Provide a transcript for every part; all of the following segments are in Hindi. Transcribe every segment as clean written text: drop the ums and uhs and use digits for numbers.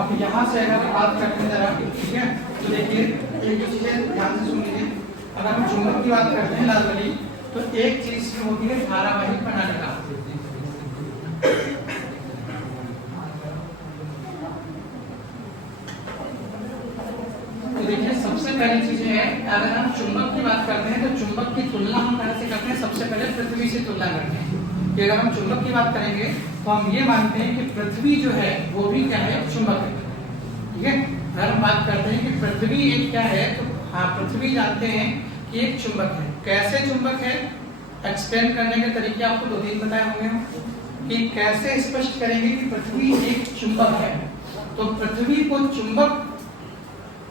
अब यहाँ से अगर बात करते हैं जरा, ठीक है, तो देखिए एक चीजें ध्यान से सुन लीजिए। अगर हम चुंबक की बात करते हैं लाल वाली, तो एक चीज की होती है धारावाही प्रणाली का। तो देखिए सबसे पहली चीज है, अगर हम चुंबक की बात करते हैं तो चुंबक की तुलना हम कहाँ से करते हैं? सबसे पहले पृथ्वी से तुलना करते हैं कि अगर हम चुंबक की बात करेंगे तो हम ये मानते हैं कि पृथ्वी जो है वो भी क्या है? चुंबक है। ठीक है, अगर हम बात करते हैं कि पृथ्वी एक क्या है, तो हाँ पृथ्वी जानते हैं कि एक चुंबक है। कैसे चुंबक है एक्सप्लेन करने के तरीके आपको 2-3 बताए होंगे कि कैसे स्पष्ट करेंगे कि पृथ्वी एक चुंबक है। तो पृथ्वी को चुंबक,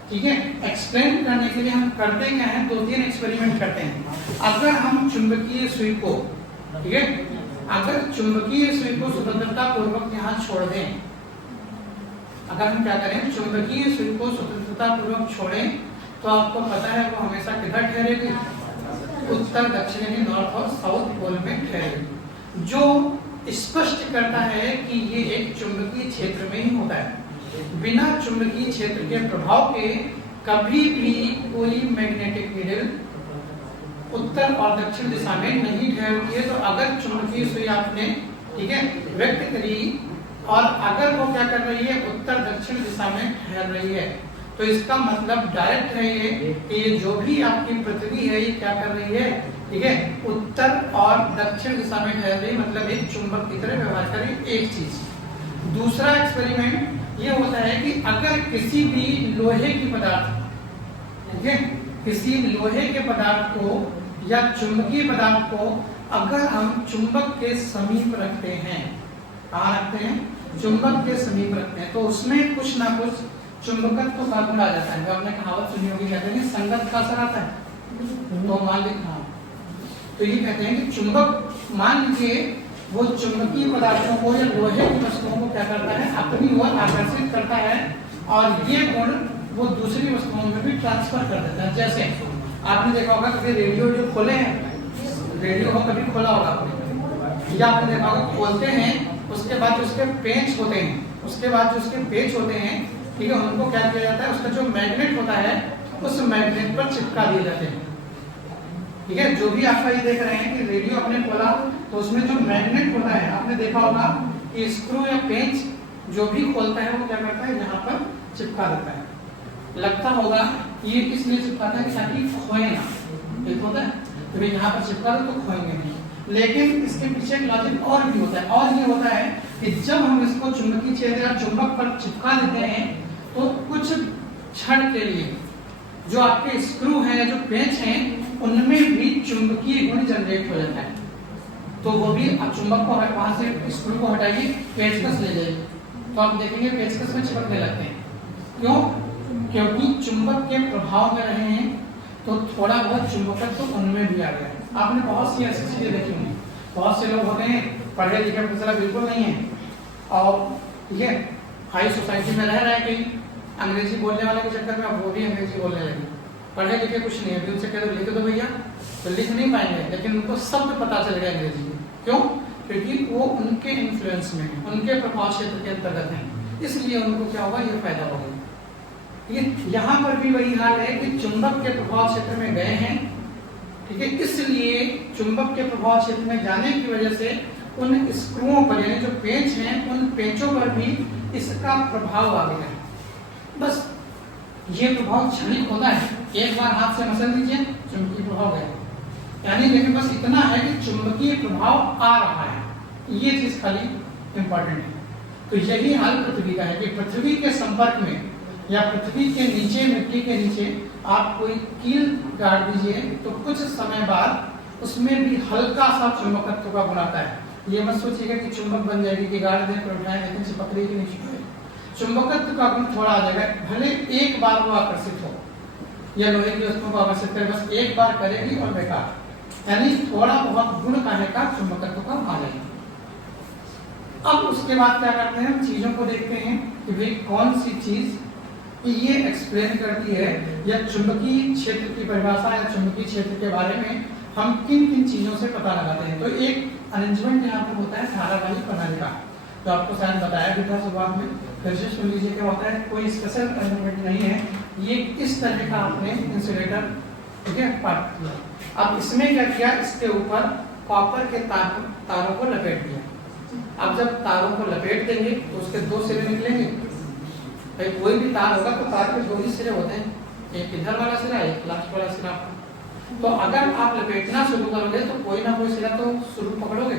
ठीक है, एक्सप्लेन करने के लिए हम करते क्या है? 2-3 एक्सपेरिमेंट करते हैं। अगर हम चुंबकीय सुई को, ठीक है, अगर चुंबकीय सुई को स्वतंत्रता पूर्वक यहाँ छोड़ दें, अगर हम क्या करें? चुंबकीय सुई को स्वतंत्रता पूर्वक छोड़ें, तो आपको पता है वो हमेशा किधर ठहरेगी? उत्तर दक्षिण यानी नॉर्थ और साउथ पोल में ठहरेगी, जो स्पष्ट करता है कि ये एक चुंबकीय क्षेत्र में ही होता है। बिना चुंबकीय क्षेत्र के प्रभाव के कभी भी कोई मैग्नेटिक नीडल उत्तर और दक्षिण दिशा में नहीं ठहरती है। तो अगर चुंबकीय सुई आपने, ठीक है, व्यक्त करी और अगर वो क्या कर रही है? उत्तर दक्षिण दिशा में ठहर रही है, तो इसका मतलब डायरेक्ट है ये कि ये जो भी आपकी पृथ्वी है ये क्या कर रही है? ठीक है, उत्तर और दक्षिण दिशा में ठहर रही है, मतलब एक चुंबक की तरह व्यवहार करे। एक चीज। दूसरा एक्सपेरिमेंट ये होता है कि अगर किसी भी लोहे की पदार्थ, ठीक है, किसी लोहे के पदार्थ को या चुंबकीय पदार्थ को अगर हम चुंबक के समीप रखते हैं, कहाँ रखते हैं? चुंबक के समीप रखते हैं, तो उसमें कुछ ना कुछ चुंबकत्व का गुण आ जाता है। जो आपने कहावत सुनी होगी, कहते हैं संगत का असर आता है। तो मान लीजिए, तो ये कहते हैं कि चुंबक, मान लीजिए वो चुंबकीय पदार्थों को या लोहे की वस्तुओं को क्या करता है? अपनी ओर आकर्षित करता है, और ये गुण वो दूसरी वस्तुओं में भी ट्रांसफर कर देता है। जैसे आपने देखा होगा कभी रेडियो जो खोले हैं, रेडियो को कभी खोला होगा आपने, या आपने देखा होगा खोलते हैं, उसके बाद जो उसके पेच होते हैं, उसके बाद जो उसके पेच होते हैं, ठीक है, उनको क्या किया जाता है? उसका जो मैग्नेट होता है उस मैग्नेट पर चिपका दिए जाते हैं। ठीक है, जो भी आपका ये देख रहे हैं कि रेडियो आपने खोला तो उसमें जो मैग्नेट होता है, आपने देखा होगा कि स्क्रू या पेंच जो भी खोलता है वो क्या करता है? यहाँ पर चिपका देता है। लगता होगा ये किस लिए चिपकाता है? ताकि खोए ना, ठीक होता है, तो यहाँ पर चिपका दो तो खोएंगे नहीं। लेकिन इसके पीछे एक लॉजिक और भी होता है, और ये होता है कि जब हम इसको चुंबकीय क्षेत्र या चुंबक पर चिपका देते हैं तो कुछ क्षण के लिए जो आपके स्क्रू हैं, जो पेंच हैं, उनमें भी चुंबकीय गुण जनरेट हो जाता है। तो वो भी आप चुंबक को वहां से स्क्रू को हटाइए, पेचकस ले जाइए, तो आप देखेंगे पेचकस में चिपकने लगते हैं। क्यों? क्योंकि चुंबक के प्रभाव में रहे हैं, तो थोड़ा बहुत चुंबकत्व तो उनमें भी आ गया है। आपने बहुत सी ऐसी चीजें देखी होंगी, बहुत से लोग होते हैं पढ़े लिखे मसला बिल्कुल नहीं है, और ठीक है हाई सोसाइटी में रह रहे कहीं, अंग्रेजी बोलने वाले के चक्कर में वो भी अंग्रेजी बोलने लगे। पढ़े लिखे कुछ नहीं है, अभी उनसे कह दो लिख दो भैया, तो लिख नहीं पाएंगे, लेकिन उनको शब्द पता चल गया अंग्रेजी में। क्यों? क्योंकि वो उनके इन्फ्लुएंस में, उनके प्रभाव क्षेत्र के अंतर्गत है, इसलिए उनको क्या होगा? ये फायदा होगा। ये यहाँ पर भी वही हाल है कि चुंबक के प्रभाव क्षेत्र में गए हैं, ठीक है, इसलिए चुंबक के प्रभाव क्षेत्र में जाने की वजह से उन स्क्रूओं पर, यानी जो पेंच हैं, उन पेंचों पर भी इसका प्रभाव आ गया है। बस ये प्रभाव क्षणिक होता है, एक बार हाथ से मसल दीजिए, चुंबकीय प्रभाव गया, यानी लेकिन बस इतना है कि चुंबकीय प्रभाव आ रहा है, ये चीज खाली इंपॉर्टेंट है। तो यही हाल पृथ्वी का है कि पृथ्वी के संपर्क में या पृथ्वी के नीचे, मिट्टी के नीचे आप कोई कील गाड़ दीजिए, तो कुछ समय बाद उसमें भी हल्का सा चुंबकत्व का गुण आता है। ये मत सोचिएगा कि चुंबक बन जाएगी कि गाड़ दें पर उठाएं, लेकिन चिपक रही कि नहीं चिपक रही, चुंबकत्व का गुण थोड़ा आ जाएगा। भले एक बार वो आकर्षित हो, या लोहे की वस्तुओं को आकर्षित करे, बस एक बार करेगी और बेकार, यानी थोड़ा बहुत गुण कहने का चुंबकत्व का आ जाएगा। अब उसके बाद क्या करते हैं? चीजों को देखते हैं कि भाई कौन सी चीज ये एक्सप्लेन करती है, या चुंबकीय क्षेत्र की परिभाषा या चुंबकीय क्षेत्र के बारे में हम किन किन चीजों से पता लगाते हैं। तो एक अरेंजमेंट यहाँ पर होता है धारावाही प्रणाली का। तो आपको शायद बताया भी था शुरुआत में, फिर से सुन लीजिए क्या होता है। कोई स्पेशल अरेंजमेंट नहीं है, ये इस तरह का आपने इंसुलेटर, ठीक है, पार्ट किया। अब इसमें क्या किया, इसके ऊपर कॉपर के तारों को लपेट दिया। अब जब तारों को लपेट देंगे तो उसके दो सिरे निकलेंगे। भाई कोई भी तार होगा तो तार के दो ही सिरे होते हैं, एक इधर वाला सिरा, एक लास्ट वाला सिरा। तो अगर आप लपेटना शुरू करोगे तो कोई ना कोई सिरा तो शुरू पकड़ोगे,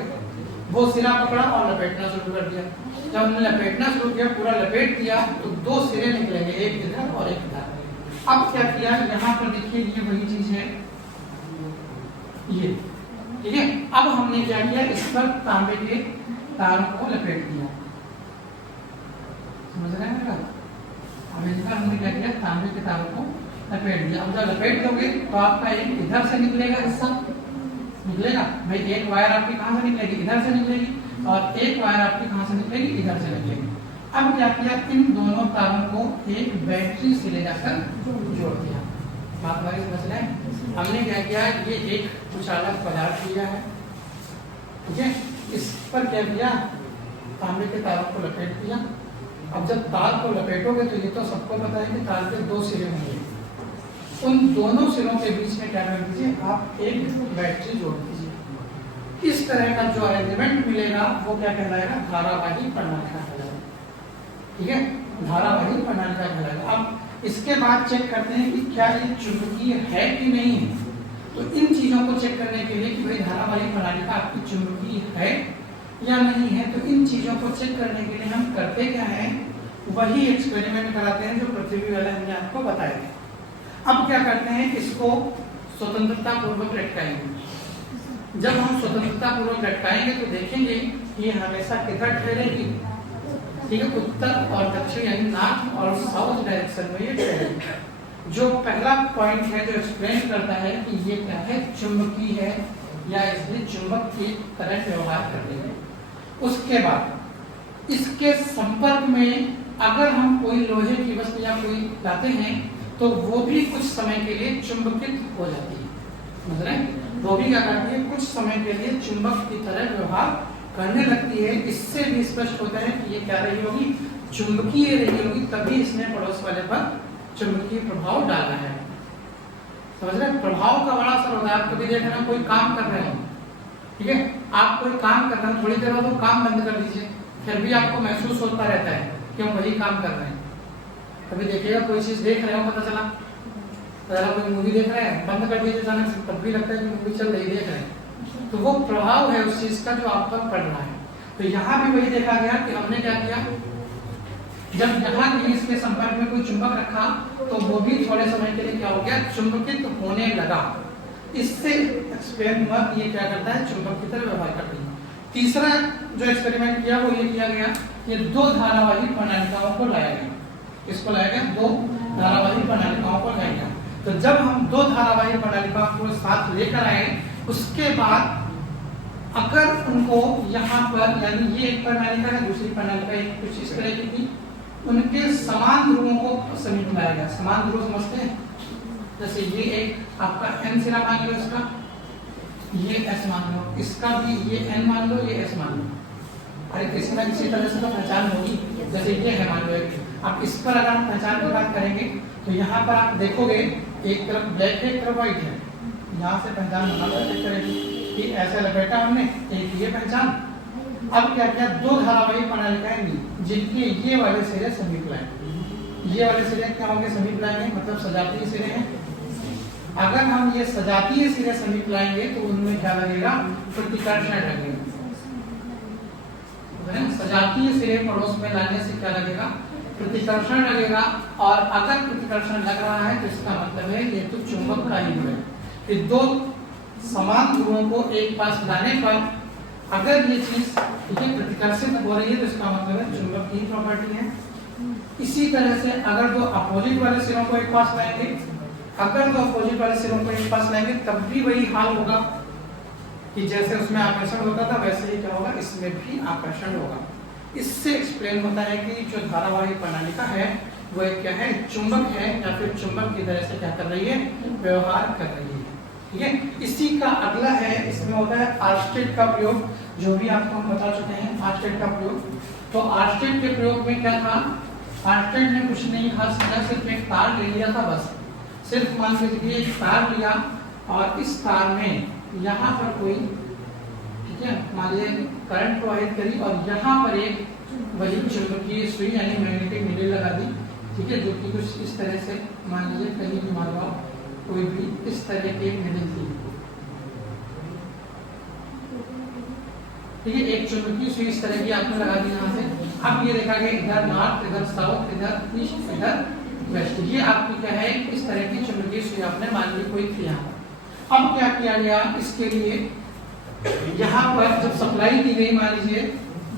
वो सिरा पकड़ा और लपेटना शुरू कर दिया। जब हमने लपेटना शुरू किया, पूरा लपेट दिया, तो दो सिरे निकलेंगे, एक इधर और एक इधर। अब क्या किया, यहाँ पर देखिए ये वही चीज है, ये ठीक है। अब हमने क्या किया, इस पर तांबे के तारों को लपेट दिया, समझ रहे हैं मेरा। अब इस पर हमने क्या किया, तांबे के तारों को लपेट दिया। अब जब लपेट दोगे तो आपका एक इधर से निकलेगा हिस्सा, निकलेगा भाई, एक वायर आपकी कहां से निकलेगी, इधर से निकलेगी, और एक वायर आपकी कहां से निकलेगी, इधर से निकलेगी। अब क्या किया, इन दोनों तारों को एक बैटरी से ले जाकर जोड़ दिया। बात हमारी समझ रहे हैं। हमने क्या किया, ये एक कुछ अलग पदार्थ लिया है, ठीक है, इस पर क्या किया, तांबे के तारों को लपेट दिया। अब जब तार को लपेटोगे तो ये तो सबको पता है कि तार के दो सिरे होंगे, उन दोनों सिरों के बीच में क्या कर दीजिए, आप एक बैटरी जोड़ दीजिए। इस तरह का जो अरेंजमेंट मिलेगा वो क्या कहलाएगा, धारावाही प्रणाली का कहलाएगा, ठीक है, धारावाही प्रणाली का कहलाएगा। अब इसके बाद चेक करते हैं कि क्या ये चुंबकीय है कि नहीं है। तो इन चीजों को चेक करने के लिए कि भाई धारावाही प्रणाली का आपकी चुंबकीय है या नहीं है, तो इन चीजों को चेक करने के लिए हम करते क्या है, वही एक्सपेरिमेंट कराते हैं जो पृथ्वी वाले हमने आपको बताए थे। अब क्या करते हैं, इसको स्वतंत्रता पूर्वक लटकाएंगे। जब हम स्वतंत्रता पूर्वक लटकाएंगे तो देखेंगे ये हमेशा किधर ठहरेगी, ठीक है, उत्तर और दक्षिण यानी नॉर्थ और साउथ डायरेक्शन में ये ठहरेगी। जो पहला पॉइंट है जो एक्सप्लेन करता है कि ये क्या है, चुंबकीय है या इसमें चुंबक की करंट व्यवहार कर रही है। उसके बाद इसके संपर्क में अगर हम कोई लोहे की वस्तु या कोई लाते हैं तो वो भी कुछ समय के लिए चुंबकित हो जाती है, समझ रहे हैं। वो भी क्या करती है, कुछ समय के लिए चुंबक की तरह व्यवहार करने लगती है। इससे भी स्पष्ट होता है कि ये क्या रही होगी, चुंबकीय रही होगी, तभी इसने पड़ोस वाले पर चुंबकीय प्रभाव डाला है, समझ रहे हैं। प्रभाव का बड़ा असर होता है। आप कभी देख रहे हैं कोई काम कर रहे हैं, ठीक है, आप कोई काम कर रहे हैं, थोड़ी देर बाद वो काम बंद कर दीजिए, फिर भी आपको महसूस होता रहता है कि हम वही काम कर रहे हैं। कभी देखिएगा कोई चीज देख रहे हो, पता चला कोई मूवी देख रहे हैं, बंद कर दीजिए अचानक से, तब भी लगता है कि मूवी चल रही, देख रहे हैं। तो वो प्रभाव है उस चीज का जो आप पर पड़ रहा है। तो यहाँ भी वही देखा गया कि हमने क्या किया, जब यहाँ कहीं इसके संपर्क में कोई चुंबक रखा तो वो भी थोड़े समय के लिए क्या हो गया, चुंबकित होने लगा। इससे एक्सपेरिमेंट हुआ कि ये क्या करता है, चुंबक की तरह व्यवहार करती है। तीसरा जो एक्सपेरिमेंट किया वो ये किया गया, ये दो धारावाही प्रणालिकाओं को लाया गया। इसको लाया गया, दो धारावाही प्रणालिकाओं को लाया गया। तो जब हम दो धारावाही प्रणालिकाओं को साथ लेकर आए, उसके बाद अगर उनको यहाँ पर, यानी ये एक प्रणालिका है, दूसरी प्रणालिका एक कुछ इस तरह की थी, उनके समान ध्रुवों को समीप लाया गया। समान ध्रुव समझते हैं, जैसे ये एक आपका n सिरा मान लो, इसका ये s मान लो, इसका भी ये n मान लो, ये s मान लो। अरे किसी ना किसी तरह से तो पहचान होगी। जैसे ये है मान लो, आप इस पर अगर हम पहचान की बात करेंगे तो यहाँ पर आप देखोगे एक तरफ ब्लैक है, एक तरफ व्हाइट है। यहाँ से पहचान होना चेक करेगी कि ऐसे लपेटा हमने, एक ये पहचान। अब क्या किया, दो धारावाही प्रणालिकाएं ली जिनके ये वाले सिरे समीप लाएंगे। ये वाले सिरे क्या होंगे, समीप लाएंगे, मतलब सजातीय सिरे हैं। अगर हम ये सजातीय सिरे समीप लाएंगे तो उनमें क्या लगेगा, प्रतिकर्षण लगेगा। सजातीय सिरे पड़ोस में लाने से क्या लगेगा, प्रतिकर्षण लगेगा। और अगर प्रतिकर्षण लग रहा है तो इसका मतलब है ये तो चुंबक का ही है। कि दो समान ध्रुवों को एक पास लाने पर अगर ये चीज प्रतिकर्षित हो रही है तो इसका मतलब है चुंबक की प्रॉपर्टी है। इसी तरह से अगर दो अपोजिट वाले सिरों को एक पास लाएंगे, अगर दो अपोजिट वाले सिरों को एक पास लाएंगे तब भी वही हाल होगा कि जैसे उसमें आकर्षण होता था वैसे ही क्या होगा, इसमें भी आकर्षण होगा। इससे एक्सप्लेन होता है कि जो धारावाही प्रणालिका है वो एक क्या है, चुंबक है, या फिर चुंबक की तरह से क्या कर रही है, व्यवहार कर रही है। ठीक है, इसी का अगला है, इसमें होता है आर्स्टेड का प्रयोग, जो भी आपको हम बता चुके हैं। आर्स्टेड का प्रयोग तो आर्स्टेड के प्रयोग में क्या था, आर्स्टेड ने कुछ नहीं खास किया, सिर्फ एक तार ले लिया था बस। सिर्फ मान लीजिए एक तार लिया और इस तार में यहाँ पर कोई, ठीक है, मान लीजिए करंट प्रवाहित करी और यहाँ पर एक वही चुंबकीय सुई यानी मैग्नेटिक नीडल लगा दी, ठीक है, जो कि कुछ इस तरह से मान लीजिए कहीं भी मान लो कोई भी इस तरह की नीडल थी, ठीक है, एक चुंबकीय सुई इस तरह की आपने लगा दी यहाँ से। अब ये देखा गया इधर नॉर्थ, इधर साउथ, इधर ईस्ट, इधर वेस्ट, ये आपकी क्या है इस तरह की चुंबकीय सुई आपने मान ली कोई थी यहाँ पर। अब क्या किया गया इसके लिए, यहाँ पर जब सप्लाई दी गई, मान लीजिए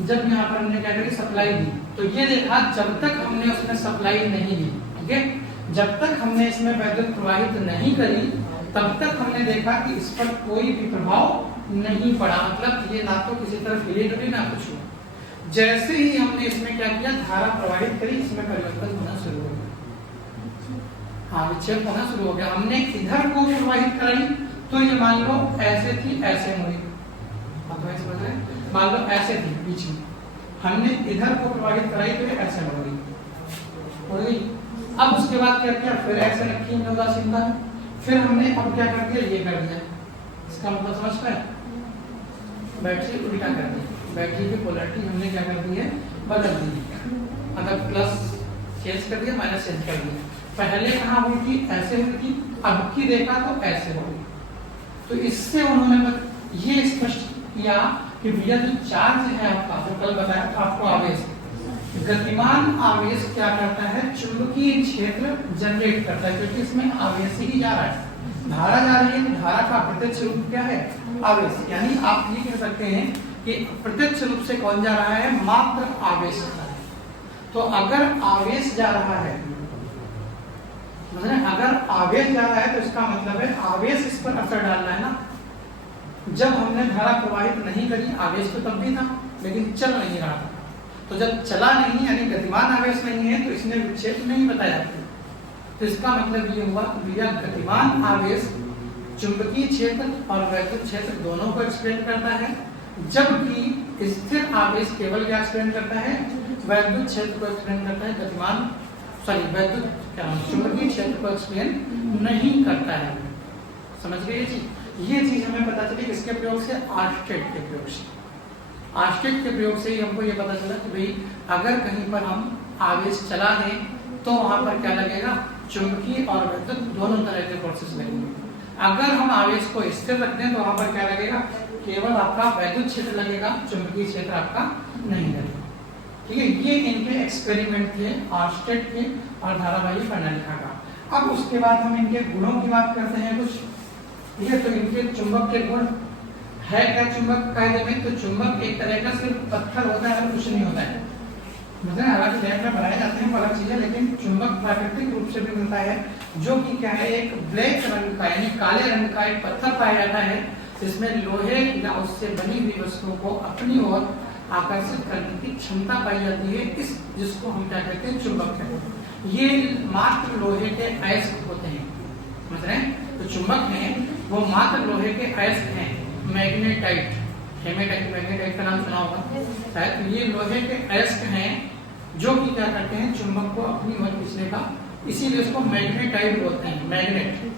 जब यहाँ पर हमने क्या करी सप्लाई दी, तो ये देखा जब तक हमने उसमें सप्लाई नहीं दी, ठीक है, जब तक हमने इसमें वैद्युत प्रवाहित नहीं करी तब तक हमने देखा कि इस पर कोई भी प्रभाव नहीं पड़ा, मतलब ये ना तो किसी तरफ हिले डुली ना कुछ हुआ। जैसे ही हमने इसमें क्या किया धारा प्रवाहित करी, इसमें परिवर्तन होना शुरू हो गया, हाँ विक्षेप होना शुरू हो गया। हमने इधर को प्रवाहित कराई तो ये मान लो ऐसे थी ऐसे मुड़ी, समझ रहे, मान लो ऐसे थी बीच में, हमने इधर को प्रवाहित कराई तो ऐसे हो गई। अब उसके बाद क्या किया, फिर ऐसे रखी हमने उदासीनता, फिर हमने अब क्या कर दिया, ये कर दिया, इसका मतलब समझ पाए, बैटरी उल्टा कर दी, बैटरी की पोलैरिटी हमने क्या कर दी है बदल दी, मतलब प्लस चेंज कर दिया, माइनस चेंज कर दिया। पहले कहाँ हुई थी ऐसे हुई थी, अब की देखा तो ऐसे हो गई। तो इससे उन्होंने ये स्पष्ट किया कि भैया जो चार्ज है आपका, जो कल बताया था आपको आवेश, गतिमान आवेश क्या करता है, चुंबकीय क्षेत्र जनरेट करता है, क्योंकि इसमें आवेश ही जा रहा है, धारा जा रही है, तो धारा का प्रत्यक्ष रूप क्या है आवेश, यानी आप ये कह सकते हैं कि प्रत्यक्ष रूप से कौन जा रहा है, मात्र आवेश जा रहा है। तो अगर आवेश जा रहा है, अगर आवेश जा रहा है तो इसका मतलब है आवेश इस पर असर डाल रहा है ना। जब हमने धारा प्रवाहित नहीं करी, आवेश तो तब भी था लेकिन चल नहीं रहा था, तो जब चला नहीं यानी गतिमान आवेश नहीं है तो इसने विक्षेप नहीं बताया, तो इसका मतलब ये हुआ भैया गतिमान आवेश चुंबकीय क्षेत्र और वैद्युत क्षेत्र दोनों को एक्सप्लेन करता है, जबकि स्थिर आवेश केवल क्या एक्सप्लेन करता है, वैद्युत क्षेत्र को एक्सप्लेन करता है, गतिमान वैद्युत चुंबकीय क्षेत्र को एक्सप्लेन नहीं करता है। समझ गए ये चीज हमें पता चली किसके प्रयोग से, आर्स्टेड के प्रयोग से। आर्स्टेड के प्रयोग से ही हमको ये पता चला कि भाई अगर कहीं पर हम आवेश चला दें तो वहां पर क्या लगेगा, चुंबकीय और वैद्युत दोनों तरह के फोर्सेस लगेंगे। अगर हम आवेश को स्थिर रख दें तो वहां पर क्या लगेगा, केवल आपका वैद्युत क्षेत्र लगेगा, चुंबकीय क्षेत्र आपका नहीं लगेगा। ठीक है, ये इनके एक्सपेरिमेंट थे आर्स्टेड के और धारावाही प्रणालिका का। अब उसके बाद हम इनके गुणों की बात करते हैं कुछ। ठीक है, तो इनके चुंबक के गुण है क्या, चुंबक कायदे में तो चुंबक एक तरह का सिर्फ पत्थर होता है और कुछ नहीं होता है, मतलब हालांकि लैब में बनाए जाते हैं अलग चीजें, लेकिन चुंबक प्राकृतिक रूप से भी मिलता है, जो कि क्या है एक ब्लैक रंग का यानी काले रंग का एक पत्थर पाया जाता है, जिसमें लोहे या उससे बनी हुई वस्तुओं को अपनी ओर आकर्षित करने की क्षमता पाई जाती है, इस जिसको हम क्या कहते हैं, चुंबक कहते हैं। ये मात्र लोहे के अयस्क होते हैं, समझ रहे हैं, तो चुंबक हैं वो मात्र लोहे के अयस्क हैं, मैग्नेटाइट, हेमेटाइट मैग्नेटाइट का नाम सुना होगा शायद, तो ये लोहे के अयस्क हैं जो कि क्या करते हैं, चुंबक को अपनी ओर खींचने का, इसीलिए उसको मैग्नेटाइट बोलते हैं, मैग्नेट।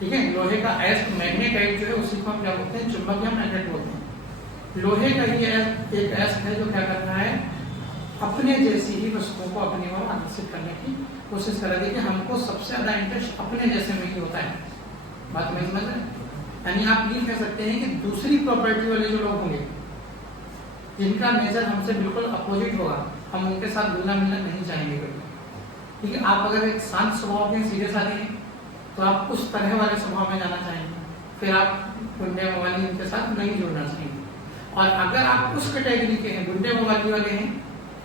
ठीक है, लोहे का अयस्क मैग्नेटाइट जो है उसी को हम क्या बोलते हैं, चुंबक या मैग्नेट बोलते हैं। लोहे का ये एक अयस्क है जो क्या करता है, अपने जैसी ही वस्तुओं को अपनी ओर आकर्षित करने की कोशिश कर रही है। हमको सबसे ज्यादा इंटरेस्ट अपने जैसे में ही होता है, बात में समझ रहे हैं, यानी आप ये कह सकते हैं कि दूसरी प्रॉपर्टी वाले जो लोग होंगे जिनका नेचर हमसे बिल्कुल अपोजिट होगा, हम उनके साथ घुलना मिलना नहीं चाहेंगे कभी। ठीक है, आप अगर एक शांत स्वभाव के सीधे साधे हैं तो आप उस तरह वाले स्वभाव में जाना चाहेंगे, फिर आप गुंडे मवाली इनके साथ नहीं जुड़ना चाहेंगे। और अगर आप उस कैटेगरी के हैं, गुंडे मवाली वाले हैं,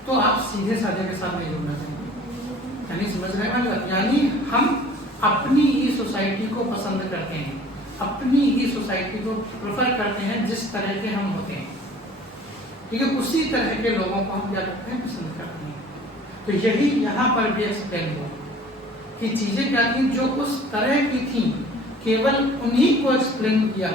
तो आप सीधे साधे के साथ नहीं जुड़ना चाहेंगे। यानी समझ रहे हैं, यानी हम अपनी ही सोसाइटी को पसंद करते हैं, अपनी ही सोसाइटी को प्रेफर करते हैं जिस तरह के हम होते हैं। ठीक है, उसी तरह के लोगों को हम क्या करते हैं, पसंद करते हैं। तो यही यहाँ पर भी एक्सप्लेन हुआ कि चीजें क्या थी जो उस तरह की थी, केवल उन्हीं को एक्सप्लेन किया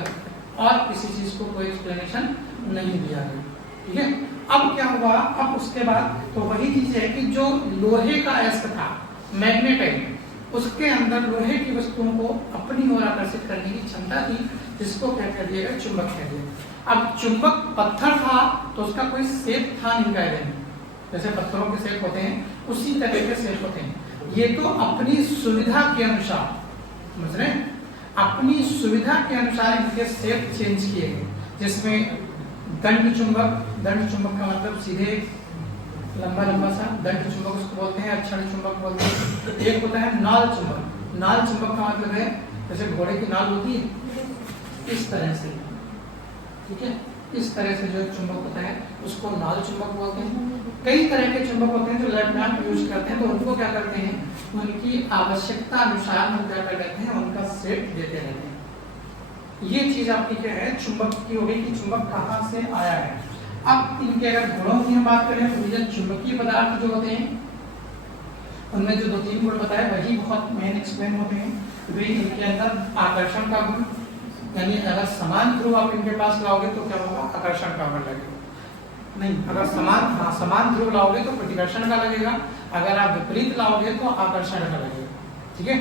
और किसी चीज को कोई एक्सप्लेनेशन नहीं दिया गया। ठीक है, अब क्या हुआ, अब उसके बाद तो वही चीज है कि जो लोहे का अयस्क था मैग्नेटाइट, उसके अंदर लोहे की वस्तुओं को अपनी ओर आकर्षित करने की क्षमता थी, जिसको क्या कह दिया गया, चुंबक कह दिया। अब चुंबक पत्थर था तो उसका कोई शेप था नहीं कायदे में, जैसे पत्थरों के शेप होते हैं उसी तरह के शेप होते हैं। ये तो अपनी सुविधा के अनुसार, समझ रहे हैं, अपनी सुविधा के अनुसार इनके शेप चेंज किए गए, जिसमें दंड चुंबक का मतलब सीधे लंबा लंबा सा दंड चुंबक उसको बोलते हैं, अक्षर चुंबक बोलते हैं। एक होता है नाल चुंबक का मतलब है जैसे घोड़े की नाल होती है इस तरह से, ठीक है, इस तरह से जो चुंबक होता है उसको नाल चुंबक बोलते हैं। कई तरह के चुंबक होते हैं जो लैब में आप यूज करते हैं, तो उनको क्या करते हैं, उनकी आवश्यकता अनुसार हम क्या कर लेते हैं, उनका सेट देते रहते हैं। ये चीज आपकी क्या है, चुंबक की हो गई कि चुंबक कहाँ से आया है। अब इनके अगर गुणों की हम बात करें तो ये चुंबकीय पदार्थ जो होते हैं उनमें जो 2-3 गुण बताए वही बहुत मेन एक्सप्लेन होते हैं। वे इनके अंदर आकर्षण का गुण, यानी अगर समान ध्रुव आप इनके पास लाओगे तो क्या होगा, आकर्षण का गुण लगेगा, नहीं अगर समान ध्रुव लाओगे तो प्रतिकर्षण का लगेगा, अगर आप विपरीत लाओगे तो आकर्षण का लगेगा, ठीक है।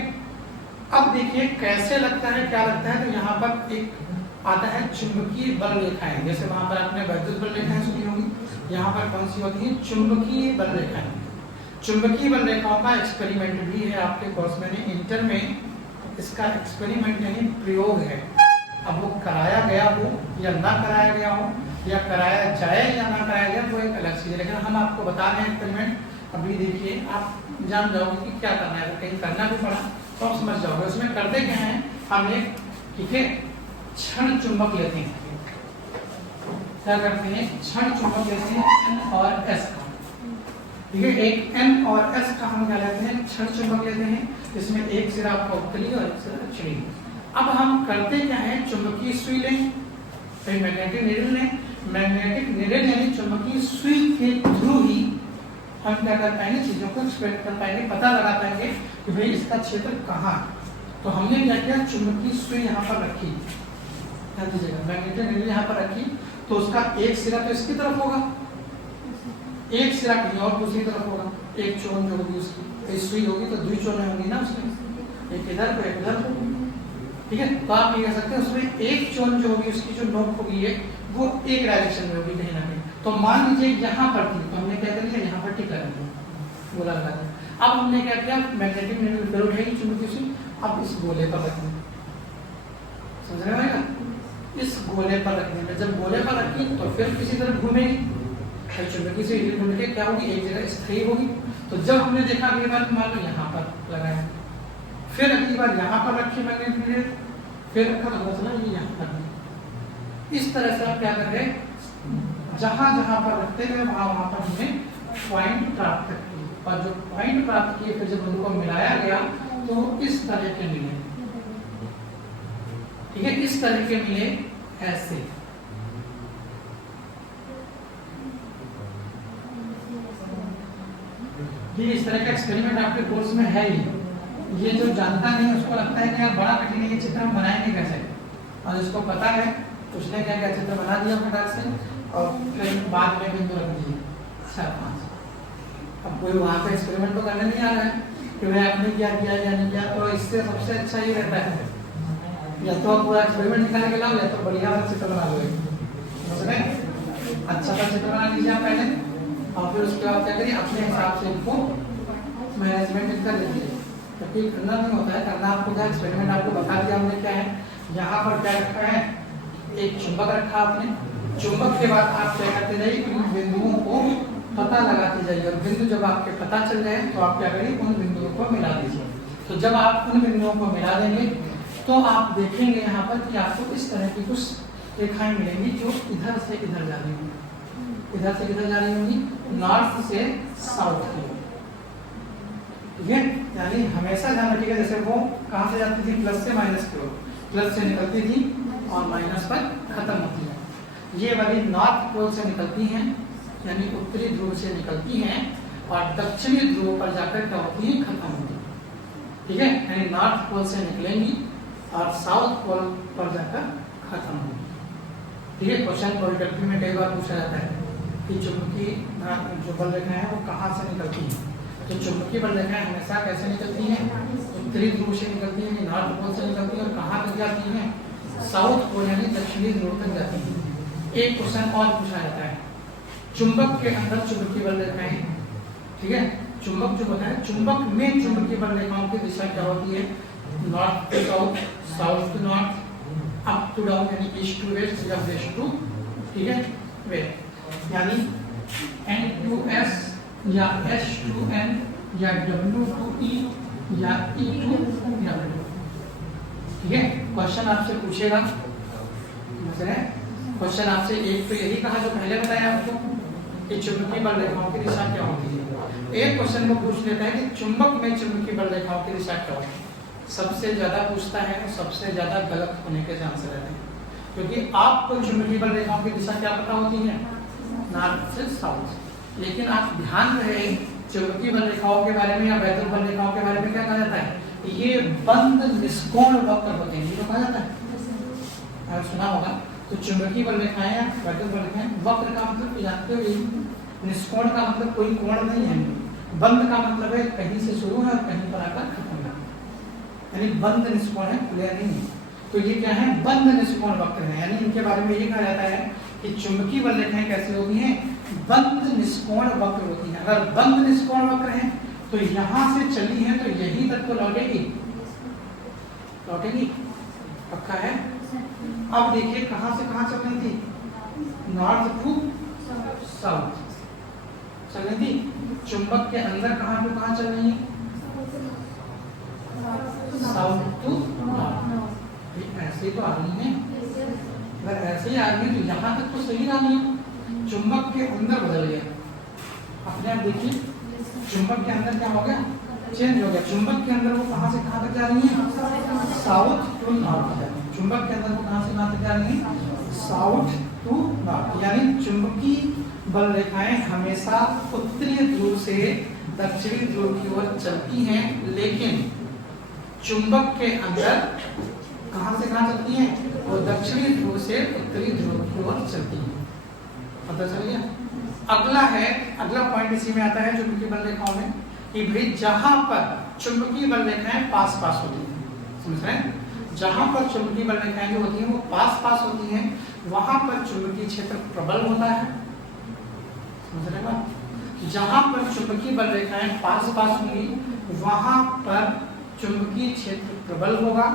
अब देखिए कैसे लगता है, क्या लगता है, तो यहाँ पर एक आता है चुंबकीय बल रेखाएं, जैसे वहां पर आपने वैद्युत बल रेखाएं सुनी होगी, यहाँ पर कौन सी होती है, चुंबकीय बल रेखाएं। चुंबकीय बल रेखाओं का एक्सपेरिमेंट भी है आपके कोर्स में, इंटर में इसका एक्सपेरिमेंट यानी प्रयोग है। अब वो कराया गया हो या ना कराया गया हो, या कराया जाए या ना कराया जाए, वो एक अलग चीज है, लेकिन हम आपको बता रहे हैं एक्सपेरिमेंट। अभी देखिए आप जान जाओगे कि क्या करना है, कहीं करना भी पड़ा तो आप समझ जाओगे। उसमें करते क्या है, हम एक, ठीक है, क्षण चुंबक लेते हैं, क्या करते हैं, क्षण चुंबक लेते हैं N और S का, ठीक है, एक N और S का हम क्या लेते हैं, क्षण चुंबक लेते हैं, जिसमें एक सिरा आपका उत्तरी और एक सिरा दक्षिणी। अब हम करते क्या है, चुंबकीय सुई लें, फिर मैग्नेटिक नीडल लें, मैग्नेटिक नीडल यानी चुंबकीय सुई के थ्रू ही हम क्या कर पाएंगे, चीजों को एक्सपेक्ट कर पाएंगे, पता लगा पाएंगे कि भाई इसका क्षेत्र कहाँ। तो हमने क्या किया, चुंबकीय सुई यहाँ पर रखी, मैग्नेटिक नीडल यहाँ पर रखी, तो उसका एक सिरा तो इसकी तरफ होगा, एक सिरा कहीं और दूसरी तरफ होगा, एक चोन जो होगी उसकी सुई होगी तो 2 चोनें होंगी ना उसमें, एक इधर को एक उधर को, ठीक है। तो आप ये कह सकते हैं उसमें एक चोन जो होगी उसकी जो नोक होगी है वो एक डायरेक्शन में होगी कहीं ना कहीं। तो मान लीजिए यहाँ पर थी तो हमने क्या कर लिया, यहाँ पर टिका रख दिया, गोला लगा दिया। अब हमने क्या किया, मैग्नेटिक नीडल फिर उठाई चुंबकीय सुई, अब इस गोले पर रख दिया, समझ रहे हो, इस गोले पर रखने में, जब गोले पर रखी तो फिर किसी तरफ घूमेगी, चुंबकीय सुई घूम के क्या होगी, एक जगह स्थायी होगी। तो जब हमने देखा अगली बार मान लो यहाँ पर लगाया, फिर अगली बार यहाँ पर रखी मैग्नेटिक नीडल, फिर रखा तो पता चला ये यहाँ पर। इस तरह से आप क्या कर रहे हैं, जहां जहां पर रखते गए वहां वहां पर हमने पॉइंट प्राप्त किए, और जो पॉइंट प्राप्त किए फिर जब उनको मिलाया गया तो इस तरह के मिले, ठीक है, इस तरह के मिले ऐसे। ये इस तरह का एक्सपेरिमेंट आपके कोर्स में है ही, ये जो जानता नहीं उसको लगता है कि यार बड़ा कठिन है, ये चित्र हम बनाएंगे कैसे, और जिसको पता है उसने क्या क्या चित्र बना दिया फटाक से, और फिर बाद में बिंदु रख दिए 4-5। अब कोई वहां पे एक्सपेरिमेंट तो करने नहीं आ रहा है कि भाई आपने क्या किया या नहीं किया, तो इससे सबसे अच्छा ये रहता है या तो आप पूरा एक्सपेरिमेंट निकाल के लाओ, या तो बढ़िया वाला चित्र बना लो, समझ रहे हैं, अच्छा सा चित्र बना लीजिए आप पहले, और फिर उसके बाद क्या करिए, अपने हिसाब से इनको मैनेजमेंट कर लीजिए। क्योंकि करना नहीं होता है, करना आपको क्या, एक्सपेरिमेंट आपको बता दिया हमने क्या है, यहाँ पर क्या रखा है, एक चुंबक रखा आपने, चुंबक के बाद आप क्या करते जाइए, उन बिंदुओं को पता लगाते जाइए, और बिंदु जब आपके पता चल जाए तो आप क्या करिए, उन बिंदुओं को मिला दीजिए। तो जब आप उन बिंदुओं को मिला देंगे तो आप देखेंगे यहाँ पर कि आपको इस तरह की कुछ रेखाएं मिलेंगी जो इधर से इधर जा रही होंगी, इधर से इधर जा रही होंगी, नॉर्थ से साउथ की, ठीक है। यानी हमेशा ध्यान रखिएगा, जैसे वो कहाँ से जाती थी, प्लस से माइनस की ओर, प्लस से निकलती थी और माइनस पर खत्म होती है। ये वाली नॉर्थ पोल से निकलती हैं, यानी उत्तरी ध्रुव से निकलती हैं, और दक्षिणी ध्रुव पर जाकर क्या होती है, खत्म होती है, ठीक है। यानी नॉर्थ पोल से निकलेंगी और साउथ पोल पर जाकर खत्म होगी, ठीक है। क्वेश्चन पॉलिटेक्निक में कई बार पूछा जाता है, कि चुंबकीय जो बल रेखाएं हैं वो कहाँ से निकलती हैं। तो चुंबकीय बल रेखाएं हमेशा कैसे निकलती हैं, उत्तरी ध्रुव से निकलती हैं, नॉर्थ पोल से निकलती हैं और कहाँ तक जाती हैं, साउथ पोल यानी दक्षिणी ध्रुव तक जाती हैं। एक क्वेश्चन और पूछा जाता है, चुंबक के अंदर चुंबकीय बल रेखाएं, ठीक है, चुंबक जो होता है, चुंबक में चुंबकीय बल रेखाओं की दिशा क्या होती है, north to south, south to north, up to down यानी ईस्ट टू वेस्ट या वेस्ट टू, ठीक है, वेस्ट, यानी N टू S या S टू N या W टू E या E टू W, ठीक है। क्वेश्चन आपसे पूछेगा, क्वेश्चन आपसे एक तो यही कहा जो पहले बताया आपको कि चुंबकीय बल रेखाओं की दिशा क्या होती है। एक क्वेश्चन को पूछ लेता है कि चुंबक में चुंबकीय बल रेखाओं की दिशा क्या होती है। सबसे ज्यादा पूछता है और सबसे ज्यादा गलत होने के चांस रहते हैं, क्योंकि आपको चुंबकीय बल रेखाओं की दिशा क्या पता होती है, नॉर्थ से साउथ, लेकिन आप ध्यान रहे चुंबकीय बल रेखाओं के बारे में या वैद्युत बल रेखाओं के बारे में क्या कहा जाता है, ये बंद निष्कोण वक्र होते हैं, ये कहा जाता है, अगर सुना होगा। तो चुंबकीय बल रेखाएं या वैद्युत बल रेखाएं, वक्र का मतलब जानते हो, निष्कोण का मतलब कोई कोण नहीं है, बंद का मतलब है कहीं से शुरू है और कहीं पर आकर खत्म है, यानी बंद निष्कोण है, खुले नहीं है। तो ये क्या है, बंद निष्कोण वक्र है, यानी इनके बारे में ये कहा जाता है कि चुंबकीय बल रेखाएं कैसी होती हैं, बंद निष्कोण वक्र होती हैं। अगर बंद निष्कोण वक्र है तो यहाँ से चली है तो यही तक तो लौटेगी, लौटेगी, पक्का है। अब देखिए कहां से कहां चल रही थी, नॉर्थ टू साउथ चल रही थी, चुंबक के अंदर कहां टू कहां चल रही है, साउथ टू नॉर्थ। ऐसे तो आ रही है, अगर ऐसे ही आ रही है तो यहाँ तक तो सही आ रही है, चुंबक के अंदर बदल गया, अपने आप देखिए चुंबक के अंदर क्या हो गया, चेंज हो गया। चुंबक के अंदर वो कहां से कहां तक जा रही है, साउथ टू नॉर्थ। चुंबक के अंदर वो कहां से कहां तक जा रही है, साउथ टू नॉर्थ, यानी चुंबकीय बल रेखाएं हमेशा उत्तरी ध्रुव से दक्षिणी ध्रुव की ओर चलती हैं, लेकिन चुंबक के अंदर कहां से कहां चलती हैं, वो दक्षिणी ध्रुव से उत्तरी ध्रुव की ओर चलती है। पता चल गया। अगला है, अगला पॉइंट इसी में आता है चुंबकीय बल रेखाओं में कि भाई जहां पर चुंबकीय बल रेखाएं पास पास होती हैं, समझ रहे हैं, जहां पर चुंबकीय बल रेखाएं जो होती हैं वो पास पास होती हैं, वहां पर चुंबकीय क्षेत्र प्रबल होता है, समझ रहे हैं। जहां पर चुंबकीय बल रेखाएं पास पास होंगी वहां पर चुंबकीय क्षेत्र प्रबल होगा,